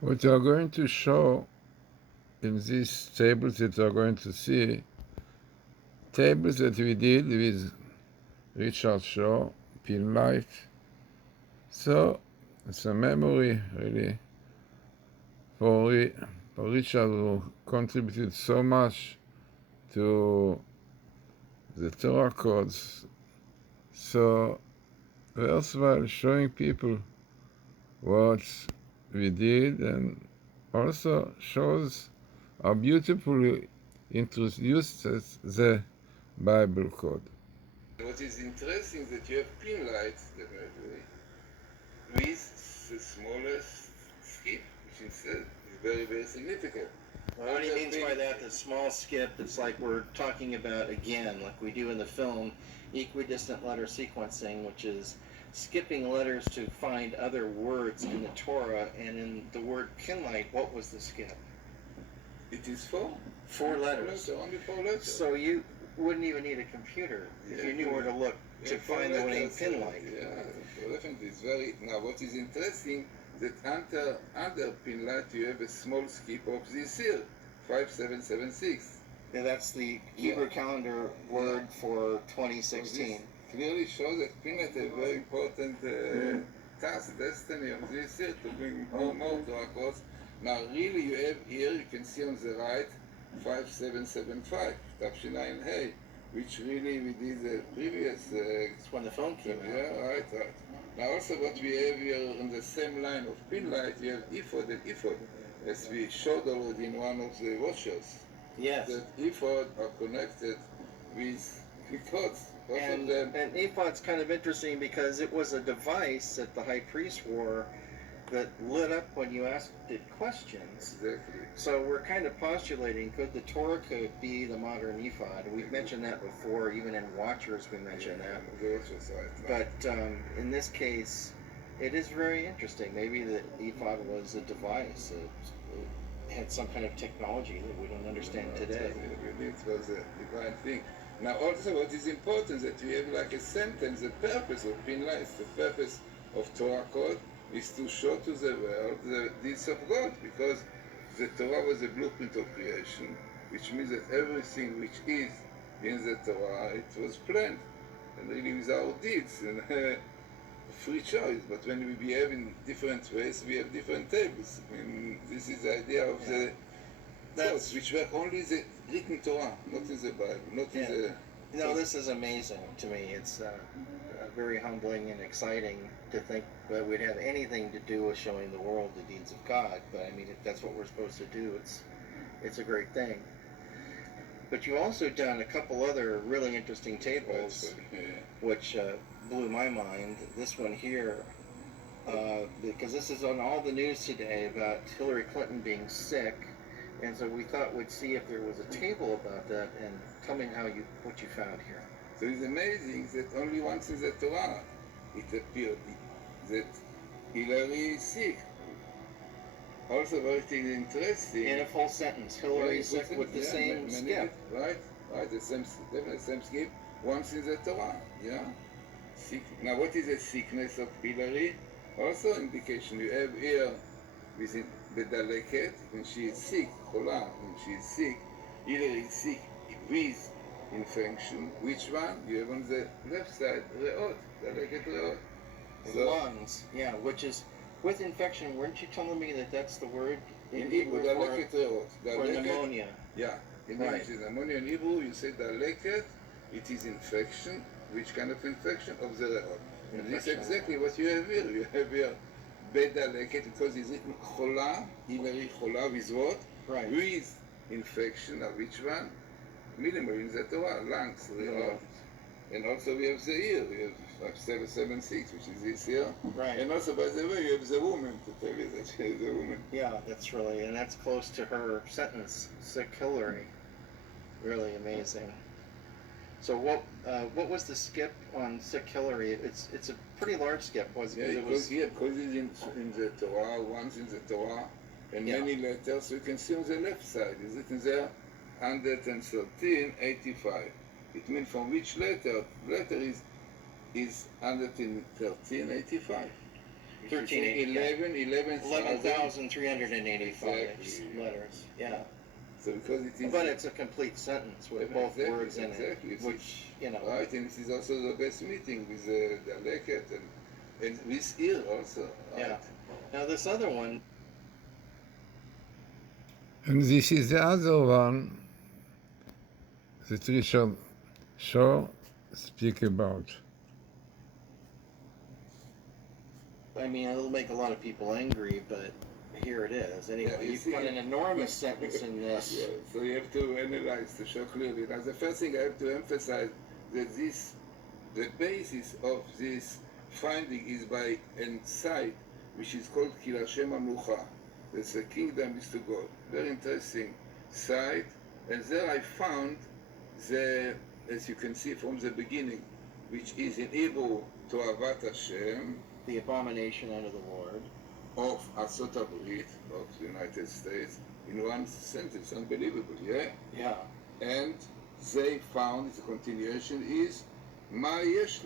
What you are going to show in these tables that you are going to see, tables that we did with Richard Shaw, Pinlight. So it's a memory, really, for Richard, who contributed so much to the Torah codes. So worthwhile showing people what we did, and also shows how beautifully introduced the Bible code. What is interesting is that you have Pinlight, definitely, with the smallest skip, which is very, very significant. What he means by that, the small skip, it's like we're talking about, again, like we do in the film, equidistant letter sequencing, which is skipping letters to find other words in the Torah. And in the word Pinlight, what was the skip? It is four. Four letters. Only 4 letters. So you wouldn't even need a computer if you knew where to look to find the name Pinlight. Yeah, definitely. It's very. Now, what is interesting that under Pinlight you have a small skip of this year, 5776. Yeah, that's the Hebrew calendar word for 2016. Clearly shows that Pinlight has a very important task, destiny of this year to bring more to our cause. Now, really, you have here, you can see on the right, 5775, Tafshinayin Hey, which really we did the previous. It's when the phone came out. Yeah, right. Now, also, what we have here on the same line of Pinlight, we have ephod and ephod, as we showed already in one of the watchers. Yes. That ephod are connected with codes. And ephod's kind of interesting because it was a device that the high priest wore that lit up when you asked it questions. Exactly. So we're kind of postulating, could the Torah code be the modern ephod? We've mentioned that before, even in Watchers we mentioned that. But in this case, it is very interesting. Maybe the ephod was a device. It had some kind of technology that we don't understand today. It was a divine thing. Now also what is important is that we have like a sentence, the purpose of Pinlight, the purpose of Torah code is to show to the world the deeds of God, because the Torah was a blueprint of creation, which means that everything which is in the Torah, it was planned, and really with our deeds, and free choice. But when we behave in different ways, we have different tables. I mean, this is the idea of the codes, which were only the written Torah, not in the Bible, not in the... No, this is amazing to me. It's very humbling and exciting to think that we'd have anything to do with showing the world the deeds of God. But I mean, if that's what we're supposed to do, it's a great thing. But you also done a couple other really interesting tables, which blew my mind. This one here, because this is on all the news today about Hillary Clinton being sick, and so we thought we'd see if there was a table about that. And tell me what you found here. So it's amazing that only once in the Torah it appeared that Hillary is sick. Also very interesting. In a full sentence, Hillary is sick with the same skip. Right, definitely same skip. Once in the Torah, yeah. Sick. Now, what is the sickness of Hillary? Also indication you have here within the Daleket, when she is sick, Chola, when she is sick, Hillary is sick with infection. Which one? You have on the left side, Reot, Daleket Reot. So, lungs, yeah, which is with infection. Weren't you telling me that that's the word in Hebrew for pneumonia? Yeah, in English is pneumonia. In Hebrew, you say daleket. It is infection. Which kind of infection? Of the reot. And this is exactly what you have here. You have here bedaleket, because it's written chola, Hillary chola with what? Right. With infection. Of which one? Minimal in the Torah, lungs, reot. And also we have the ear, we have 5776, which is this here. Right. And also, by the way, you have the woman, to tell you that she is a woman. Yeah, and that's close to her sentence, sick Hillary. Really amazing. So what was the skip on sick Hillary? It's a pretty large skip, was it? Yeah, because it's in the Torah, once in the Torah, and many letters, so you can see on the left side, is it in there? 113.85. It means from which letter? Letter is 113.85. 11,385 Exactly. letters. Yeah. So because it is, But it's a complete sentence with both words in it, which, right, and this is also the best meeting with the leket and with ear also. Right? Yeah. Now this other one, And this is the other one that Richard Shaw speak about. I mean, it'll make a lot of people angry, but here it is. Anyway, you've got an enormous sentence in this. Yeah, so you have to analyze to show clearly. Now, the first thing I have to emphasize that the basis of this finding is by a site which is called Kilashem Amucha. That's a kingdom is to God. Very interesting site. And there I found as you can see from the beginning, which is in Hebrew, Toavat Hashem, the abomination unto the Lord, of Arsot Habrit, of the United States, in one sentence. Unbelievable, yeah? Yeah. And they found, the continuation is, Ma yesh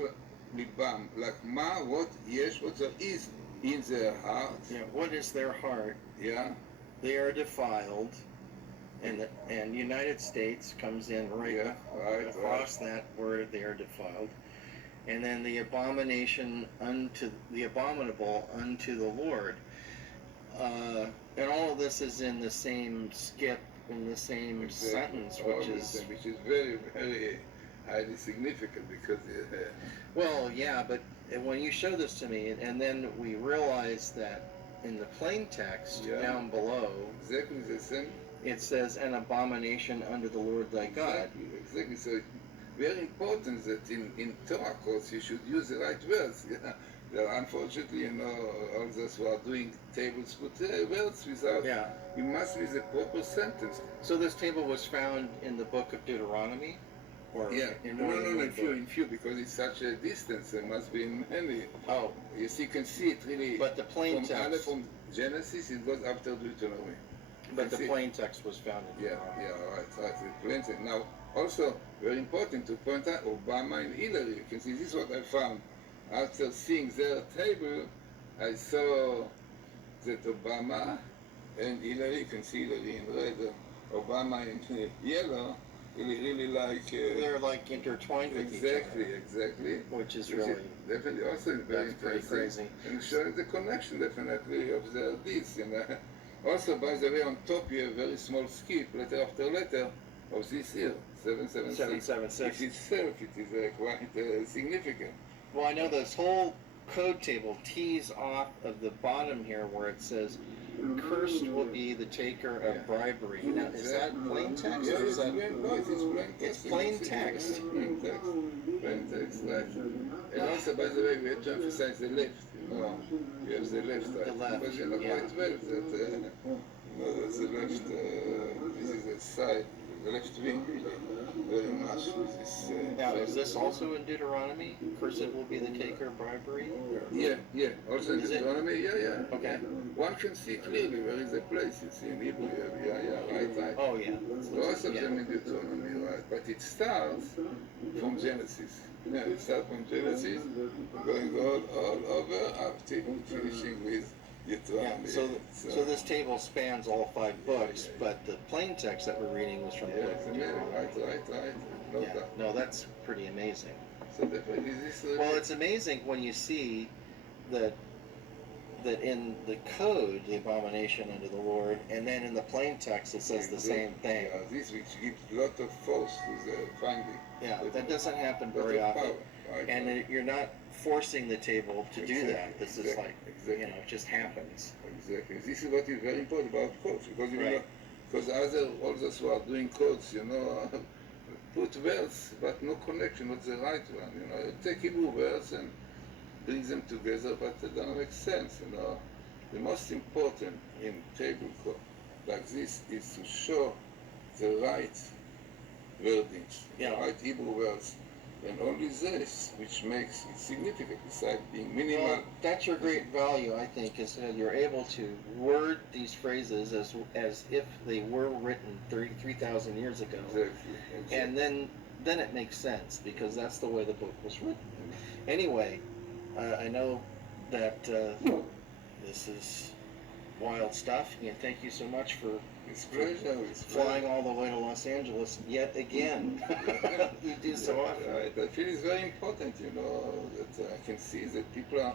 libam, like ma, what yesh, what there is in their heart. Yeah, what is their heart? Yeah. They are defiled, and United States comes in right across that word, they are defiled. And then the abomination unto the abominable unto the Lord. And all of this is in the same skip, in the same sentence, which is very, very highly significant because well, yeah, but when you show this to me, and then we realize that in the plain text down below, exactly the same. It says an abomination unto the Lord thy God. Exactly. So very important that in Torah course you should use the right words. Yeah. Unfortunately, all those who are doing tables put words without. Yeah. It must be the proper sentence. So this table was found in the book of Deuteronomy, or in few because it's such a distance. There must be many. Oh, yes, you can see it really. But the plain text from Genesis, it goes after Deuteronomy. But the plain text was found in Deuteronomy. Right. The plain text. Now, also very important to point out Obama and Hillary. You can see this is what I found. After seeing their table, I saw that Obama and Hillary, you can see Hillary in red, Obama in yellow, really like... they're like intertwined with each other. Exactly. Which is really... Definitely also very interesting. Crazy. And showing the connection, definitely, of their deeds. Also, by the way, on top you have a very small skip, letter after letter, of this year, 776. Which itself, it is quite significant. Well, I know this whole code table tees off of the bottom here where it says, cursed will be the taker of bribery. Now, is that plain text? Yeah, it's plain text. It's plain text. Plain text, right. And also, by the way, we have to emphasize the left. You have the left side. The left, Because you know quite well that the left, this is the side, the left wing, very much with this. Now, is this also in Deuteronomy? Cursed will be the taker of bribery? Yeah. Also in Deuteronomy, yeah. Okay. One can see clearly where is the place. You see in Hebrew, right. Oh, yeah. Most of them in Deuteronomy, right. But it starts from Genesis. Yeah, it starts from Genesis, going all over up to finishing with Deuteronomy. Yeah, so this table spans all 5 books, but the plain text that we're reading was from the book of Deuteronomy. Right. No, that's pretty amazing. So definitely this. Well, it's amazing when you see that in the code, the abomination unto the Lord, and then in the plain text it says the same thing. Yeah, this which gives a lot of force to the finding. Yeah, that doesn't happen very often. Right. And you're not forcing the table to do that. This is like, exactly. It just happens. Exactly. This is what is very important about codes, because because all those who are doing codes, put words but no connection with the right one. Take Hebrew words and bring them together, but they don't make sense. The most important in table code like this is to show the right wordings, the right Hebrew words. And only this, which makes it significant, besides being minimal. Well, that's your great value, I think, is that you're able to word these phrases as if they were written 3,000 years ago. Exactly. And then it makes sense, because that's the way the book was written. Anyway, I know that this is wild stuff. And thank you so much for It's pleasure. It's flying all the way to Los Angeles yet again. You do so often. Right. I feel it's very important, that I can see that people are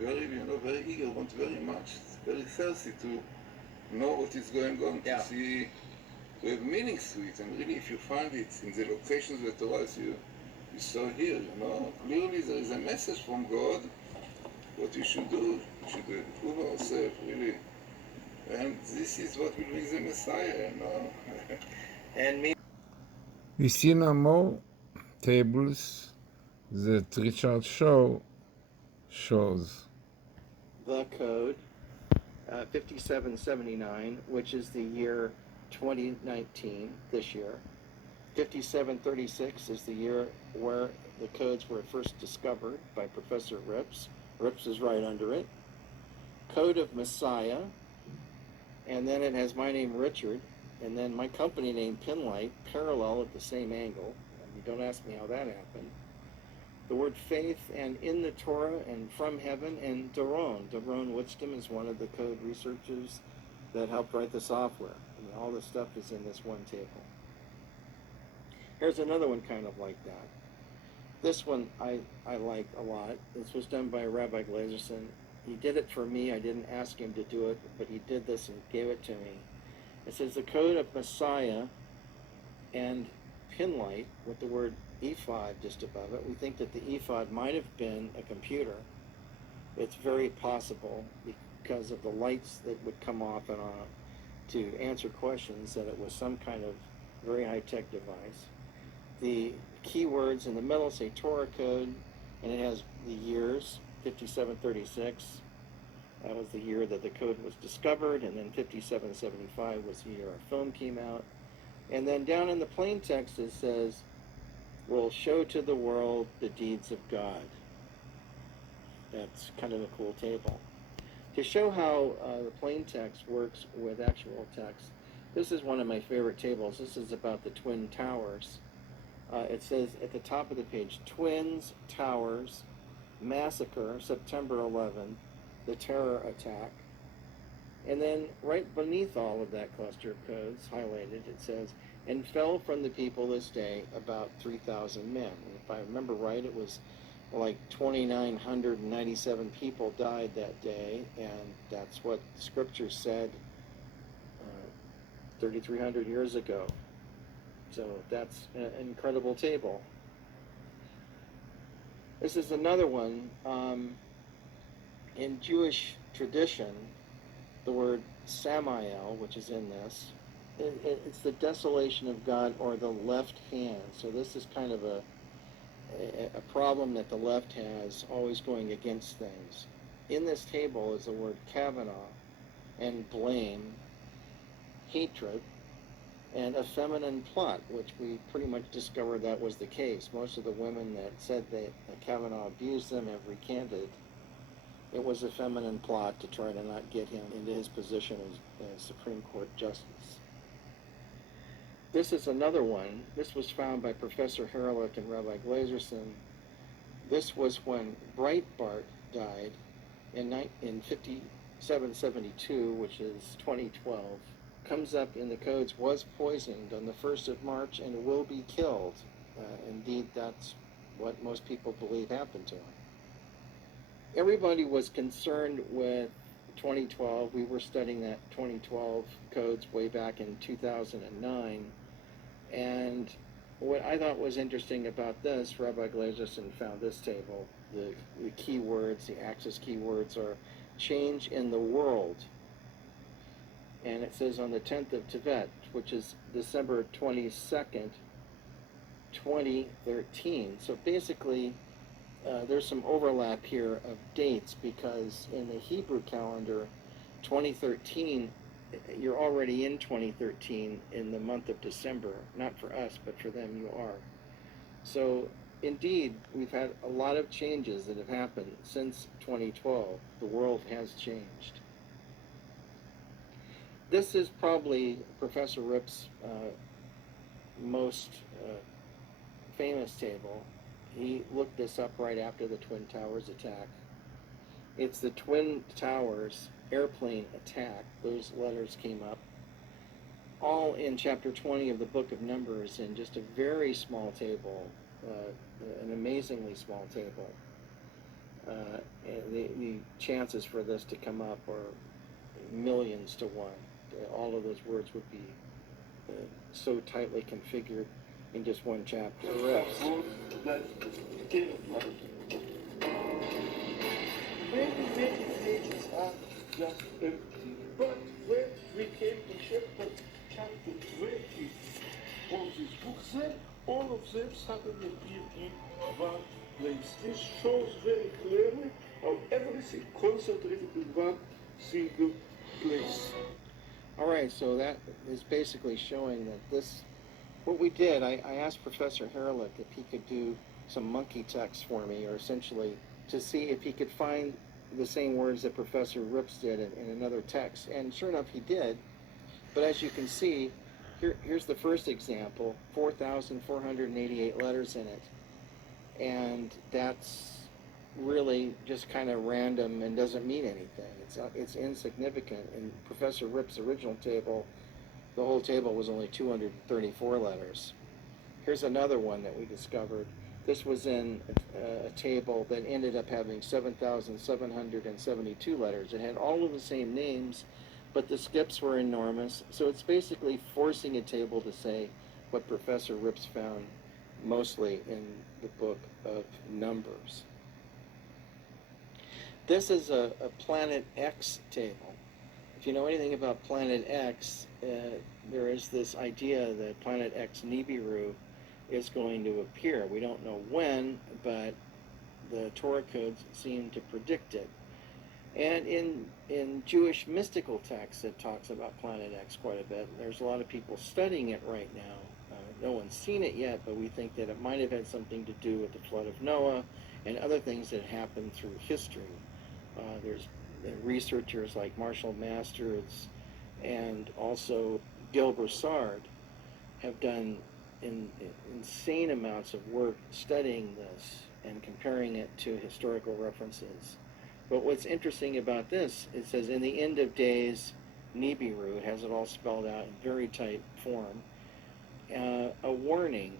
very, very eager, want very much, very thirsty to know what is going on, to see, to have meanings to it. And really, if you find it in the locations that Torah you saw here, clearly there is a message from God. What you should do, we should improve ourselves, really. And this is what will bring the Messiah, And me. We see now more tables that Richard Shaw shows. The code 5779, which is the year 2019, this year. 5736 is the year where the codes were first discovered by Professor Rips. Rips is right under it. Code of Messiah, and then it has my name, Richard, and then my company name, Pinlight, parallel at the same angle. Don't ask me how that happened. The word faith, and in the Torah, and from heaven, and Doron. Doron Witztum is one of the code researchers that helped write the software. And all this stuff is in this one table. Here's another one kind of like that. This one I like a lot. This was done by Rabbi Glazerson. He did it for me. I didn't ask him to do it, but he did this and gave it to me. It says the code of Messiah and Pinlight with the word ephod just above it. We think that the ephod might have been a computer. It's very possible because of the lights that would come off and on to answer questions that it was some kind of very high-tech device. The keywords in the middle say Torah code, and it has the years, 5736. That was the year that the code was discovered, and then 5775 was the year our film came out. And then down in the plain text it says, "Will show to the world the deeds of God." That's kind of a cool table. To show how the plain text works with actual text, this is one of my favorite tables. This is about the Twin Towers. It says at the top of the page, Twins Towers Massacre, September 11, the terror attack. And then right beneath all of that cluster of codes, highlighted, it says, "And fell from the people this day about 3,000 men." And if I remember right, it was like 2,997 people died that day, and that's what Scripture said 3,300 years ago. So that's an incredible table. This is another one. In Jewish tradition, the word Samael, which is in this, it's the desolation of God, or the left hand. So this is kind of a problem that the left has, always going against things. In this table is the word Kavanaugh, and blame, hatred, and a feminine plot, which we pretty much discovered that was the case. Most of the women that said that Kavanaugh abused them have recanted. It was a feminine plot to try to not get him into his position as Supreme Court Justice. This is another one. This was found by Professor Harrelip and Rabbi Glazerson. This was when Breitbart died in 5772, which is 2012. Comes up in the codes, was poisoned on the 1st of March and will be killed. Indeed, that's what most people believe happened to him. Everybody was concerned with 2012. We were studying that 2012 codes way back in 2009. And what I thought was interesting about this, Rabbi Glazerson found this table. The keywords, the axis keywords are change in the world. And it says on the 10th of Tevet, which is December 22nd, 2013. So basically, there's some overlap here of dates, because in the Hebrew calendar, 2013, you're already in 2013 in the month of December. Not for us, but for them you are. So indeed, we've had a lot of changes that have happened since 2012. The world has changed. This is probably Professor Rip's most famous table. He looked this up right after the Twin Towers attack. It's the Twin Towers airplane attack. Those letters came up all in chapter 20 of the book of Numbers in just a very small table, an amazingly small table. And the chances for this to come up are millions to one. All of those words would be so tightly configured in just one chapter. Many pages are just empty, but when we came to chapter 20 of this book, then all of them suddenly appear in one place. This shows very clearly how everything concentrated in one single place. All right, so that is basically showing that this, what we did, I asked Professor Herlick if he could do some monkey text for me, or essentially to see if he could find the same words that Professor Rips did in another text. And sure enough, he did. But as you can see, here's the first example, 4,488 letters in it. And that's really just kind of random and doesn't mean anything. It's insignificant. In Professor Ripp's original table, the whole table was only 234 letters. Here's another one that we discovered. This was in a table that ended up having 7,772 letters. It had all of the same names, but the skips were enormous. So it's basically forcing a table to say what Professor Rips found mostly in the book of Numbers. This is a Planet X table. If you know anything about Planet X, there is this idea that Planet X Nibiru is going to appear. We don't know when, but the Torah codes seem to predict it. And in Jewish mystical texts, it talks about Planet X quite a bit. There's a lot of people studying it right now. No one's seen it yet, but we think that it might have had something to do with the flood of Noah and other things that happened through history. There's researchers like Marshall Masters and also Gil Broussard have done insane amounts of work studying this and comparing it to historical references. But what's interesting about this, it says, in the end of days, Nibiru, it has it all spelled out in very tight form, a warning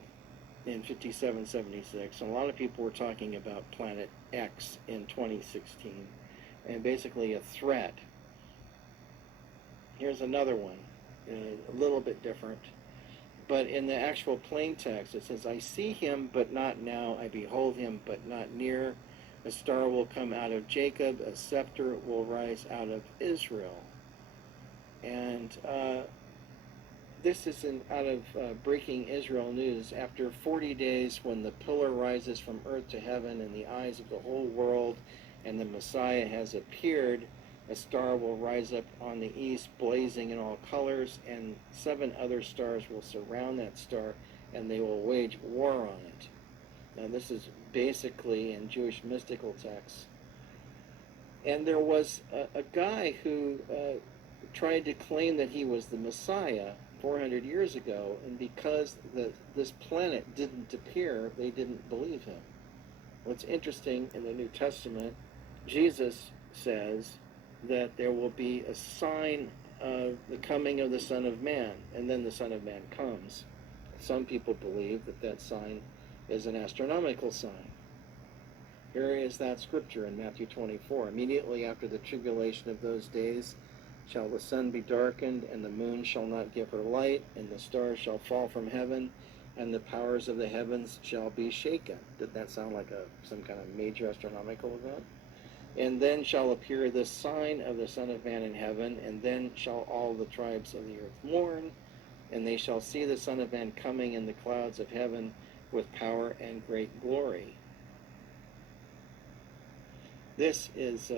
in 5776, and a lot of people were talking about Planet X in 2016, and basically a threat. Here's another one, a little bit different. But in the actual plain text, it says, I see him, but not now. I behold him, but not near. A star will come out of Jacob. A scepter will rise out of Israel. And this is out of Breaking Israel News. After 40 days, when the pillar rises from earth to heaven in the eyes of the whole world, and the Messiah has appeared, a star will rise up on the east, blazing in all colors, and 7 other stars will surround that star, and they will wage war on it. Now, this is basically in Jewish mystical texts. And there was a guy who tried to claim that he was the Messiah 400 years ago, and because this planet didn't appear, they didn't believe him. What's interesting, in the New Testament, Jesus says that there will be a sign of the coming of the Son of Man, and then the Son of Man comes. Some people believe that that sign is an astronomical sign. Here is that scripture in Matthew 24. Immediately after the tribulation of those days shall the sun be darkened, and the moon shall not give her light, and the stars shall fall from heaven, and the powers of the heavens shall be shaken. Did that sound like some kind of major astronomical event? And then shall appear the sign of the Son of Man in heaven, and then shall all the tribes of the earth mourn, and they shall see the Son of Man coming in the clouds of heaven with power and great glory. This is